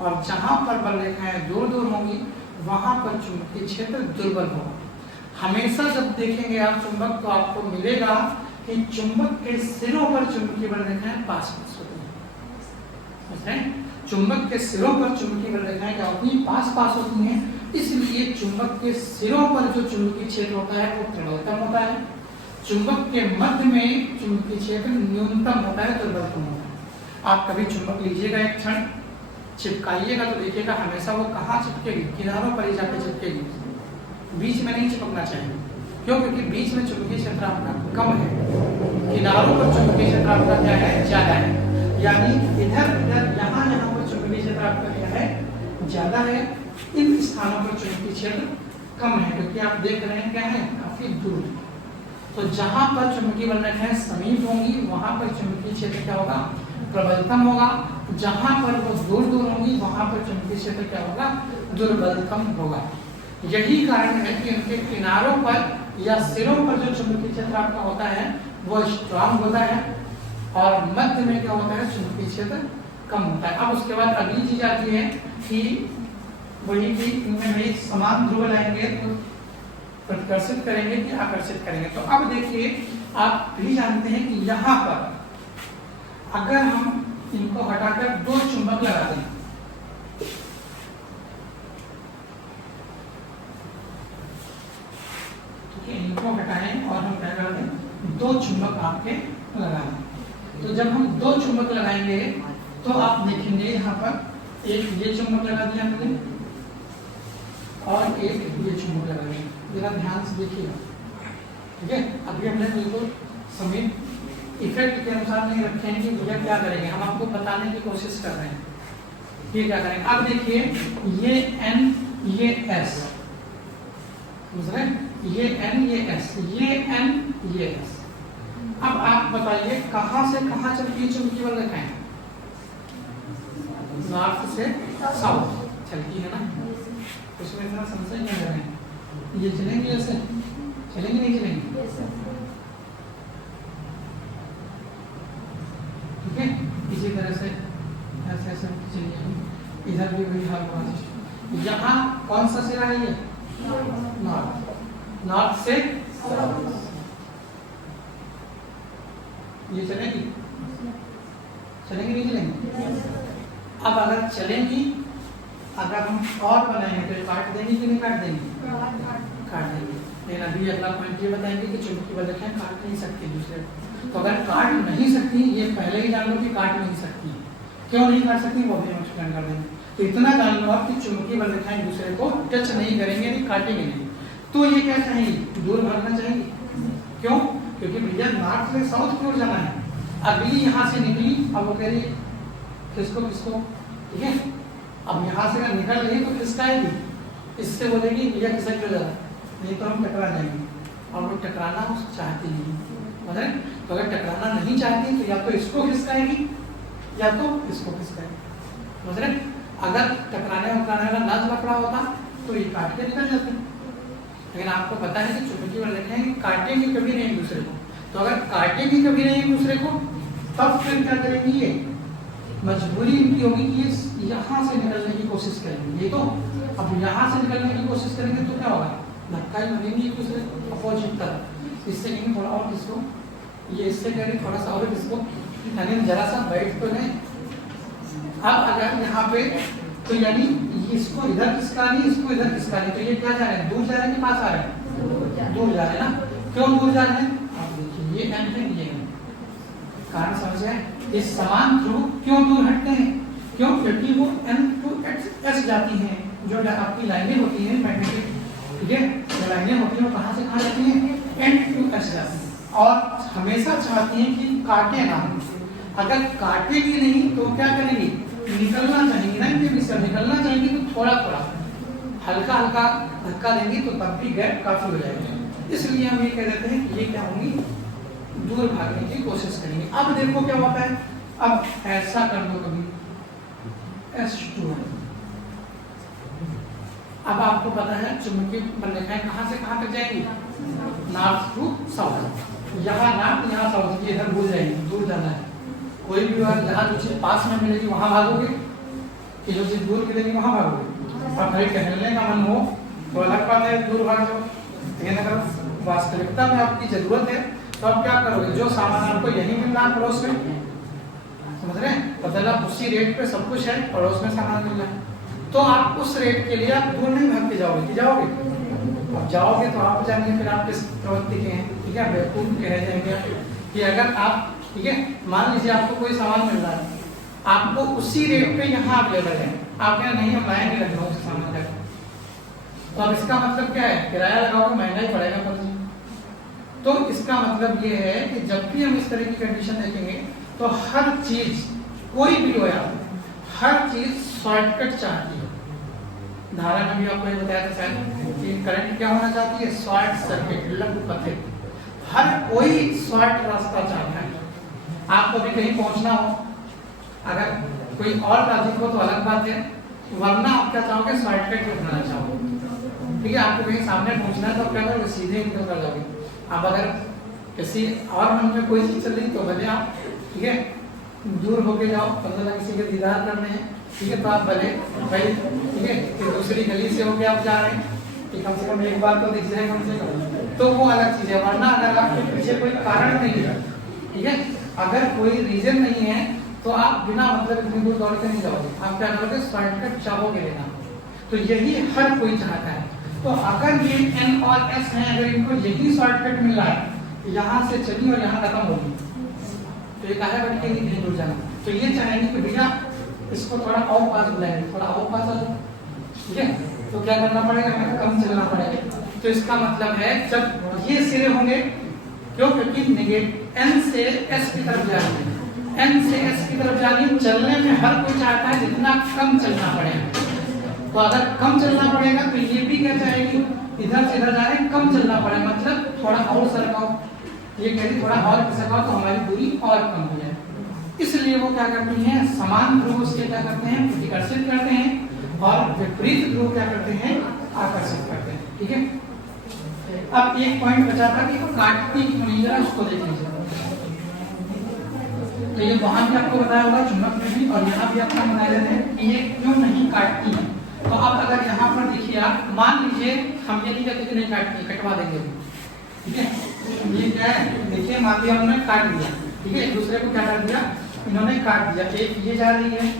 और जहां पर बल रेखाएं दूर दूर होंगी वहां पर चुंबकीय क्षेत्र दुर्बल होगा। हमेशा जब देखेंगे आप चुंबक तो आपको मिलेगा कि चुंबक के सिरों पर चुंबकीय बल रेखाएं पास पास होती हैं, समझ रहे हैं। चुंबक के सिरों पर चुंबकीय बल रेखाएं क्या होती हैं, पास पास होती हैं, इसलिए चुंबक के सिरों पर जो चुंबकीय क्षेत्र होता है वो प्रबलतम होता है, चुंबक के मध्य में चुंबकीय क्षेत्र न्यूनतम होता है, दुर्बलतम होता है। आप कभी चुंबक लीजिएगा, एक क्षण चिपकाइएगा तो देखिएगा हमेशा वो कहाँ चिपकेगी, किनारों पर ही जाकर चिपकेगी, बीच में नहीं चिपकना चाहिए। क्यों, क्योंकि बीच में चुंबकीय क्षेत्र आपका कम है, किनारों पर चुंबकीय क्षेत्र आपका क्या है, ज्यादा है, यानी इधर इधर यहाँ यहाँ पर चुंबकीय क्षेत्र आपका क्या है, ज्यादा है, इन स्थानों पर चुंबकीय क्षेत्र कम है, क्योंकि आप देख रहे हैं क्या है, काफी दूर। तो जहां पर चुंबकीय बल रेखाएं समीप होंगी वहां पर चुंबकीय क्षेत्र क्या होगा, प्रबलतम होगा, जहां पर वो दूर दूर होंगी वहां पर चुंबकीय क्षेत्र क्या होगा, दुर्बलतम होगा। यही कारण है कि उनके किनारों पर या सिरों पर जो चुंबकीय क्षेत्र आपका होता है वो स्ट्रांग होता है, और मध्य में क्या होता है, चुंबकीय क्षेत्र कम होता है। अब उसके बाद अगली चीज आती है कि वही कि इनमें भी समान ध्रुव लाएंगे तो प्रतिकर्षित करेंगे कि आकर्षित करेंगे। तो अब देखिए आप भी जानते हैं कि यहाँ पर अगर हम इनको हटाकर दो चुंबक लगाते हैं, इनको हटाएं और हम क्या कर दें, दो चुंबक आपके लगाएं। तो जब हम दो चुंबक लगाएंगे तो आप देखेंगे यहाँ पर एक ये चुंबक लगा दिया हमने और एक ये चुंबक लगा दिया, जरा ध्यान से देखिएगा, ठीक है। अभी हमने बिल्कुल समीप इफेक्ट के अनुसार नहीं रखे हैं कि भैया क्या करेंगे, हम आपको बताने की कोशिश कर रहे हैं ये क्या करेंगे। अब देखिए ये N ये S, समझ रहे हैं, ये n ये s, ये n ये s। अब आप बताइए कहां से कहां चलती है चुंबकीय बल रेखाएं? नॉर्थ से साउथ चलती है ना, उसमें इतना संशय क्या कर रहे हैं? ये चलेंगे ऐसे, चलेंगे नहीं चलेंगे? ठीक है, इसी तरह से ऐसे ऐसे चलिए, इधर भी वही हाल हुआ। यहाँ कौन सा सिरा है ये? नॉर्थ, नॉर्थ से ये चलेंगी, चलेंगी नहीं चलेंगी? अब अगर चलेंगी, अगर हम और बनाएंगे तो काट देंगे कि नहीं काट देंगे? काट देंगे। लेकिन अभी अगला पॉइंट ये बताएंगे कि चुंबकीय बल रेखाएं काट नहीं सकती दूसरे। तो अगर काट नहीं सकती, ये पहले ही जान लो कि काट नहीं सकती। क्यों नहीं काट सकती वो भी हम एक्सप्लेन कर देंगे। तो इतना जान लो आप कि चुंबकीय बल रेखाएं दूसरे को टच नहीं करेंगे, नहीं काटेंगे नहीं। तो ये क्या चाहिए? दूर भागना चाहिए। क्यों? क्योंकि भैया नॉर्थ से साउथ की ओर जाना है। अगली यहाँ से निकली, अब वो कह रही है किसको किसको, ठीक है? अब यहाँ से अगर निकल रही तो खिसकाएगी, इससे बोलेगी भैया खिसक क्यों जा रहा, नहीं तो हम टकरा जाएंगे। और वो टकराना चाहती नहीं, समझ? तो अगर टकराना नहीं चाहती तो या तो इसको खिसकाएगी या तो इसको खिसकाएगी, समझ रहे? अगर टकराने वाला ना लफड़ा होता तो ये काट के निकल जाती। लेकिन आपको पता है कि चुंबकीय बल रेखाएं काटेंगे कभी नहीं एक दूसरे को। तो अगर काटेंगे कभी नहीं एक दूसरे को, तब फिर क्या करेंगी? ये मजबूरी इनकी होगी कि यहाँ से निकलने की कोशिश करेंगे। ये तो अब यहाँ से निकलने की कोशिश करेंगे तो क्या होगा? धक्का ही बनेगी एक दूसरे अपोजिट तरफ। इससे कहेंगे थोड़ा और किसको, ये इससे करेंगे थोड़ा सा और किसको, यानी जरा सा बैठ तो नहीं। अब अगर यहाँ पे तो यानी इसको इधर खिसका नहीं, इसको इधर खिसका नहीं, तो ये क्या जा रहे हैं? दूर जा रहे हैं कि पास आ रहे हैं? दूर जा रहे हैं ना। क्यों दूर जा रहे हैं? आप देखिए ये एन है, ये कारण समझ आए? ये समान ध्रुव क्यों दूर हटते हैं? क्यों? क्योंकि वो n to s जाती हैं। जो आपकी लाइनें होती हैं मैग्नेटिक, ठीक है, जो लाइनें होती हैं वो कहाँ से कहाँ जाती हैं? n to s जाती हैं। और हमेशा चाहती हैं कि काटे ना। अगर काटेगी नहीं तो क्या करेंगी? निकलना चाहेंगी ना, इनके बीच से निकलना चाहेंगी तो थोड़ा थोड़ा हल्का हल्का धक्का देंगी तो तब भी गैप काफी हो जाएगा। इसलिए हम ये कह देते हैं कि ये क्या होंगी? दूर भागने की कोशिश करेंगे। अब देखो क्या होता है, अब ऐसा कर दो कभी S2। अब आपको पता है चुंबकीय बल रेखाएं कहां से कहां तक जाएंगी? North to south. यहाँ नॉर्थ, यहाँ साउथ, ये इधर भूल जाएंगे, दूर जाना है। कोई भी जहाँ जो चीज पास में मिलेगी वहां भागोगे, कि जो चीज दूर मिलेगी वहां भागोगे। अब भाई टहलने का मन हो तो अलग बात है, दूर भाग जाओ। लेकिन अगर वास्तविकता में आपकी जरूरत है तो आप क्या करोगे? जो सामान आपको यही मिल रहा है पड़ोस में, समझ रहे हैं, मतलब उसी रेट पे सब कुछ है, पड़ोस में सामान मिल रहा है, तो आप उस रेट के लिए आप दूर नहीं भाग के जाओगे कि जाओगे? अब जाओगे तो आप जानिए फिर आप किस प्रवृत्ति के हैं, ठीक है, बेवकूफ कह जाएंगे। कि अगर आप, ठीक है, मान लीजिए आपको कोई सामान मिल रहा है, आपको उसी रेट पे यहाँ अवेलेबल है, आप क्या नहीं हम लाएंगे लखनऊ से सामान तक, तो अब इसका मतलब क्या है? किराया लगाओगे महंगा ही पड़ेगा पर। तो इसका मतलब ये है कि जब भी हम इस तरह की कंडीशन देखेंगे तो हर चीज, कोई भी हो यार, हर चीज शॉर्टकट चाहती है। धारा में भी आपको ये बताया था शायद कि करंट क्या होना चाहती है? शॉर्ट सर्किट, लघु पथित। हर कोई शॉर्ट रास्ता चाहता है। आपको भी कहीं पहुंचना हो, अगर कोई और लॉजिक हो तो अलग बात है, वरना आप क्या चाहोगे? शॉर्टकट अपनाना चाहोगे, ठीक है। आपको कहीं सामने पहुंचना है तो आप क्या करोगे? सीधे निकल कर जाओगे। अब अगर किसी और मन में कोई चीज चल रही तो भले आप, ठीक है, दूर होके जाओ, मतलब किसी के दीदार करने हैं, ठीक है, तो आप भले भाई, ठीक है, कि दूसरी गली से होके आप जा रहे हैं कि कम से कम एक बार तो दिख जाए कम से कम, तो वो अलग चीज है। वरना अगर आपके पीछे कोई कारण नहीं है, ठीक है, अगर कोई रीजन नहीं है तो आप बिना मतलब इतनी दूर दौड़ के नहीं जाओगे। आप क्या करोगे? शॉर्टकट चाहोगे लेना। तो यही हर कोई चाहता है। तो अगर ये N और S हैं, अगर इनको यही शॉर्टकट मिल रहा है, यहाँ से चली और यहाँ खत्म होगी, तो ये काहे भटकेगी? नहीं दूर जाना। तो ये चाहेंगे कि भैया इसको थोड़ा और पास बुलाएंगे, थोड़ा और पास आ जाओ, ठीक है, तो क्या करना पड़ेगा? हमें कम चलना पड़ेगा। तो इसका मतलब है जब ये सिरे होंगे, क्यों? क्योंकि नेगेटिव N से S की तरफ जाएंगे, N से S की तरफ जाएंगे, चलने में हर कोई चाहता है जितना कम चलना पड़ेगा, तो अगर कम चलना पड़ेगा तो ये भी क्या चाहेगी, इधर से इधर जा रहे हैं, कम चलना पड़ेगा, मतलब थोड़ा और सरकाओ, ये कह रही थोड़ा और सरकाओ तो हमारी दूरी और कम हो जाए। इसलिए वो क्या करती हैं, समान ध्रुव से क्या करते हैं, प्रतिकर्षित करते हैं, और विपरीत ध्रुव क्या करते हैं, आकर्षित करते हैं। ठीक है, अब एक पॉइंट बचा था कि काटती की जरा उसको देख लीजिए। तो ये वहां भी आपको बताया होगा चुंबक में भी, और यहाँ भी आपको बताया जाता है कि ये क्यों नहीं काटती है। तो अब अगर यहाँ पर देखिए आप, मान लीजिए हम ये नहीं कहते कि नहीं काटती, कटवा देंगे, ठीक है। ये क्या है, देखिए मान लिया हमने काट दिया, ठीक है, एक दूसरे को क्या कर दिया, इन्होंने काट दिया, एक ये जा रही है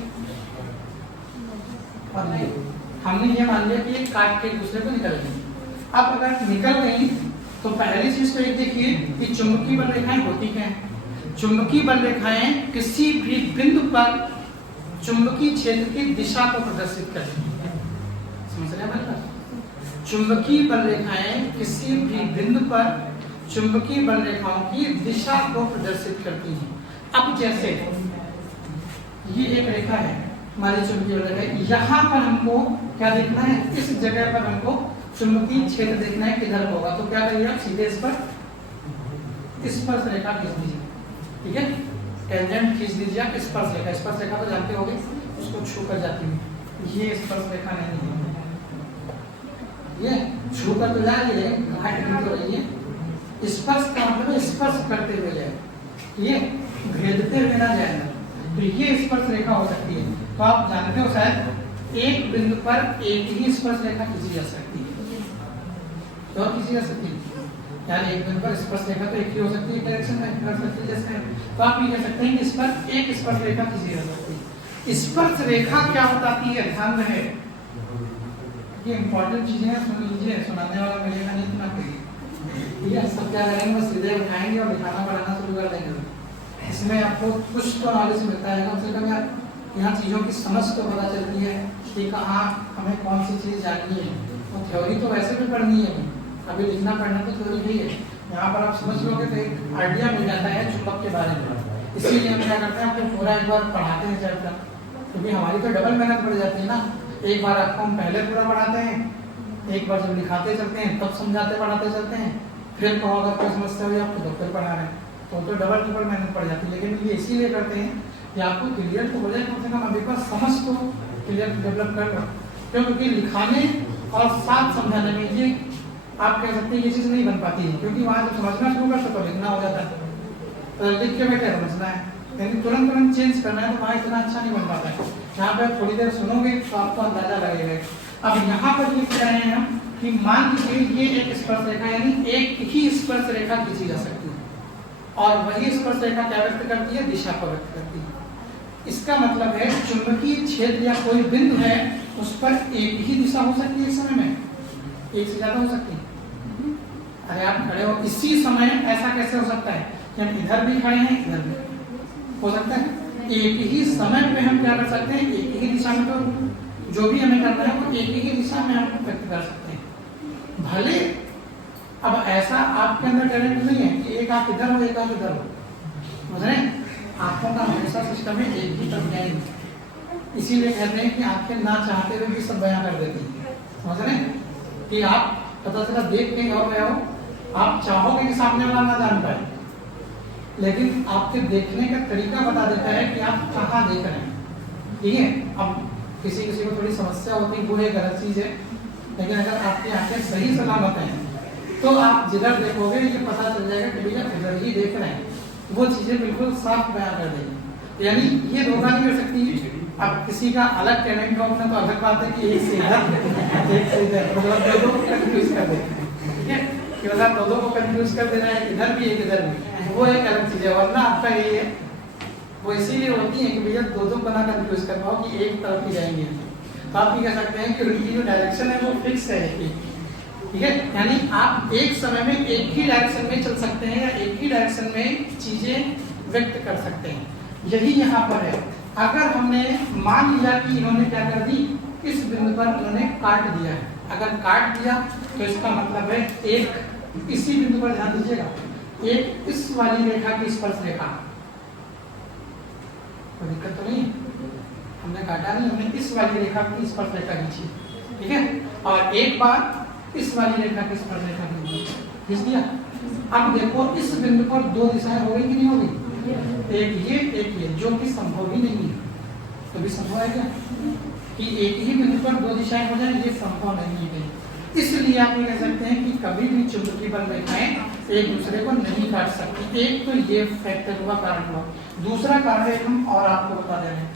और ये हमने ये मान लिया कि ये काट के एक दूसरे को निकल गई। अब अगर निकल गई तो पहली चीज तो ये देखिए कि चुंबकीय बल रेखाएं होती क्या है। चुंबकीय बल रेखाएं किसी भी बिंदु पर चुंबकीय क्षेत्र की दिशा को प्रदर्शित करती हैं। समझ रहे हैं? चुंबकीय बल रेखाएं किसी भी बिंदु पर चुंबकीय बल रेखाओं की दिशा को प्रदर्शित करती हैं। अब जैसे ये एक रेखा है, हमारी चुंबकीय बल रेखा, यहाँ पर हमको क्या देखना है, इस जगह पर हमको चुंबकीय क्षेत्र देखना है किधर होगा। तो क्या करिए आप, सीधे इस पर स्पर्श रेखा खींच दीजिए, ठीक है, टेंजेंट खींच दीजिए आप स्पर्श रेखा। स्पर्श रेखा तो जानते होंगे, उसको छू कर जाती है, ये स्पर्श रेखा नहीं है, ये छू कर तो जा रही है, घाट तो रही है। स्पर्श का मतलब स्पर्श करते हुए जाए, ये भेदते हुए ना जाए, तो ये स्पर्श रेखा हो सकती है। तो आप जानते हो शायद एक बिंदु पर एक ही स्पर्श रेखा खींची जा सकती है, तो खींची जा सकती है, यानी एक बिंदु पर स्पर्श रेखा तो एक ही हो सकती है, डायरेक्शन में कर सकती है जैसे। तो आप ये कह सकते हैं कि इस पर एक स्पर्श रेखा खींची जा सकती है। स्पर्श रेखा क्या बताती है, ध्यान रहे, ये इंपॉर्टेंट चीजें हैं, सुन लीजिए, सुनाने वाला मिलेगा नहीं इतना करिए, ठीक है। सब क्या करेंगे, बस सीधे उठाएंगे और दिखाना पढ़ाना शुरू कर देंगे। इसमें आपको कुछ तो नॉलेज मिलता है, कम से कम यार यहाँ चीज़ों की समझ तो पता चलती है कि कहाँ हमें कौन सी चीज़ जाननी है। और थ्योरी तो वैसे भी पढ़नी है, अभी लिखना पढ़ना तो थ्योरी नहीं है, यहाँ पर आप समझ लोगे तो एक आइडिया मिल जाता है चुंबक के बारे में। इसीलिए हम क्या करते हैं, आपको पूरा एक बार पढ़ाते हैं चैप्टर, क्योंकि हमारी तो डबल मेहनत पड़ जाती है ना। एक बार आपको हम पहले पूरा पढ़ाते हैं, एक बार जब लिखाते चलते हैं तब समझाते पढ़ाते चलते हैं, फिर कहो अगर कोई समस्या हुई आपको तो फिर पढ़ा रहे हैं, तो डबल मेहनत पड़ जाती है। लेकिन ये इसीलिए करते हैं कि आपको क्लियर तो हो जाए, कम से कम अभी पर समझ को क्लियर डेवलप कर लो, क्योंकि लिखाने और साथ समझाने में ये आप कह सकते हैं ये चीज़ नहीं बन पाती है, क्योंकि वहाँ जब समझना शुरू कर तो लिखना हो जाता है, तो लिख के बैठे समझना है, लेकिन तुरंत चेंज करना है तो वहाँ इतना अच्छा नहीं बन पाता है। यहाँ पर थोड़ी देर सुनोगे तो आपको अंदाजा लगेगा। अब यहाँ पर लिख रहे हैं हम कि मान लीजिए ये एक स्पर्श रेखा, यानी एक ही स्पर्श रेखा खींची जा सकती है, और वही स्पर्श रेखा क्या व्यक्त करती है, दिशा को व्यक्त करती है। इसका मतलब है चुंबकीय क्षेत्र या कोई बिंदु है उस पर एक ही दिशा हो सकती है, इस समय में एक से ज्यादा हो सकती है। अरे आप खड़े हो इसी समय, ऐसा कैसे हो सकता है कि हम इधर भी खड़े हैं इधर भी हो सकता है। एक ही समय पे हम क्या कर सकते हैं, एक ही दिशा में, तो जो भी हमें करना है वो एक ही दिशा में हम व्यक्त कर सकते हैं। भले अब ऐसा आपके अंदर टैलेंट नहीं है कि एक आंख इधर हो एक आंख इधर हो, समझ रहे हैं, आंखों का हमेशा सिस्टम है एक ही तरफ जाएंगे। इसीलिए कहते हैं कि आंखें ना चाहते हुए भी सब बयां कर देती है, समझ रहे हैं, कि आप पता चला देख के और गए हो, आप चाहोगे कि सामने वाला ना जान पाए, लेकिन आपके देखने का तरीका बता देता है कि आप कहाँ देख रहे हैं, ठीक है। अब किसी किसी को थोड़ी समस्या होती है, वो एक गलत चीज है, लेकिन अगर आपकी आंखें सही सलामत हैं तो आप जिधर देखोगे ये पता चल जाएगा कि भैया इधर ही देख रहे हैं, वो चीजें बिल्कुल साफ बयां कर देंगी, यानी ये धोखा नहीं कर सकती। अब किसी का अलग टैलेंट हो अपना तो अलग बात है कि एक से इधर एक से इधर, मतलब दो को कंफ्यूज कर देते हैं, ठीक है, कि मतलब दो को कंफ्यूज कर देना है, इधर भी एक इधर भी, वो एक अलग चीज है। वरना आपका ये है वो इसीलिए होती है कि भैया दो को ना कंफ्यूज कर पाओ कि एक तरफ ही जाएंगे। तो आप ये कह सकते हैं कि उनकी जो डायरेक्शन है वो फिक्स है, ठीक है, यानी आप एक समय में एक ही डायरेक्शन में चल सकते हैं या एक ही डायरेक्शन में चीजें व्यक्त कर सकते हैं। यही यहाँ पर है। अगर हमने मान लिया कि इन्होंने क्या कर दी, इस बिंदु पर उन्होंने काट दिया है, अगर काट दिया तो इसका मतलब है एक इसी बिंदु पर, ध्यान दीजिएगा, एक इस वाली रेखा की स्पर्श रेखा, कोई दिक्कत तो नहीं, हमने काटा नहीं, हमने इस वाली रेखा की स्पर्श रेखा खींची, ठीक है। और एक बार इस वाली रेखा के स्पर्शरेखा खींच दिया। अब देखो इस बिंदु पर दो दिशाएं हो गई कि नहीं होगी, एक ये जो कि संभव ही नहीं है। तो भी संभव है क्या कि एक ही बिंदु पर दो दिशाएं हो जाए, ये संभव नहीं है। इसलिए आप ये कह सकते हैं कि कभी भी चुंबकीय बल रेखाएं एक दूसरे को नहीं काट सकती। एक तो ये फैक्टर हुआ, कारण हुआ। दूसरा कारण हम और आपको बता दे रहे हैं।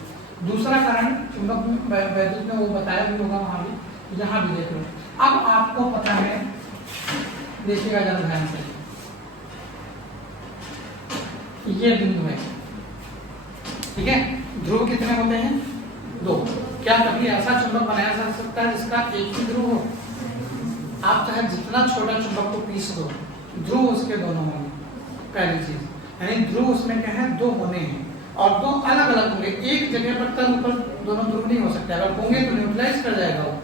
दूसरा कारण चुंबक वैद्युत में वो बताया भी होगा, वहां भी, यहाँ भी देख लो। अब आपको पता है, देखिएगा जरा ध्यान से, ये बिंदु है, ठीक है। ध्रुव कितने होते हैं? दो। क्या कभी ऐसा चुंबक बनाया जा सकता है जिसका एक ही ध्रुव हो? आप चाहे जितना छोटा चुंबक को पीस दो, ध्रुव उसके दोनों होंगे। पहली चीज, यानी ध्रुव उसमें क्या है, दो होने हैं और दो अलग अलग होंगे। एक जगह पर तल ऊपर दोनों ध्रुव नहीं हो सकते। अगर होंगे तो न्यूट्रलाइज कर जाएगा वो,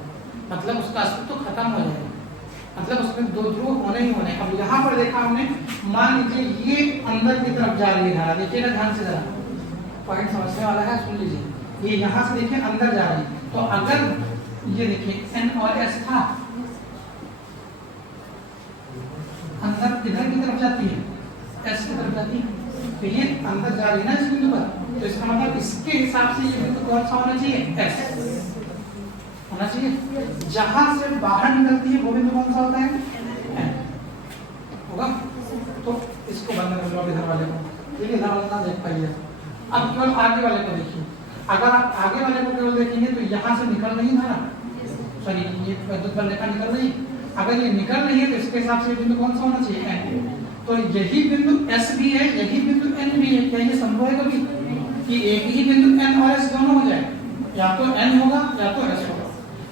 मतलब उसका अस्तित्व तो खत्म हो जाएगा। मतलब उसमें दो ध्रुव होने ही होने। अब यहाँ पर देखा हमने, मान लीजिए ये अंदर की तरफ जा रही है धारा, देखिएगा ध्यान से, जरा पॉइंट समझने वाला है, सुन लीजिए। ये यहाँ से देखिए अंदर जा रही है, तो अगर ये देखिए N और S था, अंदर किधर की तरफ जाती है, S की तरफ जाती है, तो ये अंदर जा रही है ना इस बिंदु पर, तो इसका मतलब इसके हिसाब से ये बिंदु कौन सा होना चाहिए, S होना चाहिए। जहां से बाहर निकलती है वो बिंदु कौन सा होता है, N होगा। तो इसको बंद कर लो इधर वाले को, ठीक है, इधर वाला ना देख पाइए। अब केवल आगे वाले को देखिए। अगर आप आगे वाले को केवल देखेंगे तो यहाँ से निकल रही धारा, सॉरी ये विद्युत बल रेखा निकल रही। अगर ये निकल रही है तो इसके हिसाब से बिंदु कौन सा होना चाहिए, N। तो यही बिंदु S भी है, यही बिंदु N भी है। क्या ये संभव है कभी कि एक ही बिंदु N और S दोनों हो जाए? या तो N होगा या तो S होगा।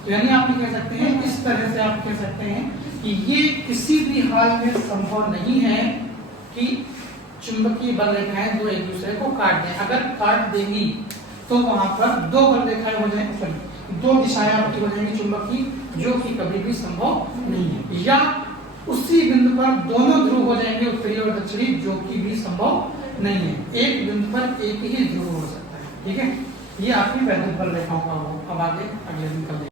तो यानी आप ये कह सकते हैं, इस तरह से आप कह सकते हैं कि ये किसी भी हाल में संभव नहीं है कि चुंबकीय बल रेखाएं दो एक दूसरे को काट दें। अगर काट देंगी तो वहां पर दो बल रेखाएं हो जाएंगी, दो दिशाएं आपकी हो जाएंगी चुंबकीय, जो कि कभी भी संभव नहीं है। या उसी बिंदु पर दोनों ध्रुव हो जाएंगे, उत्तरी और दक्षिणी, जो कि भी संभव नहीं है। एक बिंदु पर एक ही ध्रुव हो सकता है, ठीक है। ये आपकी वैद्युत बल रेखाओं का हो। अब आगे अगले दिन कल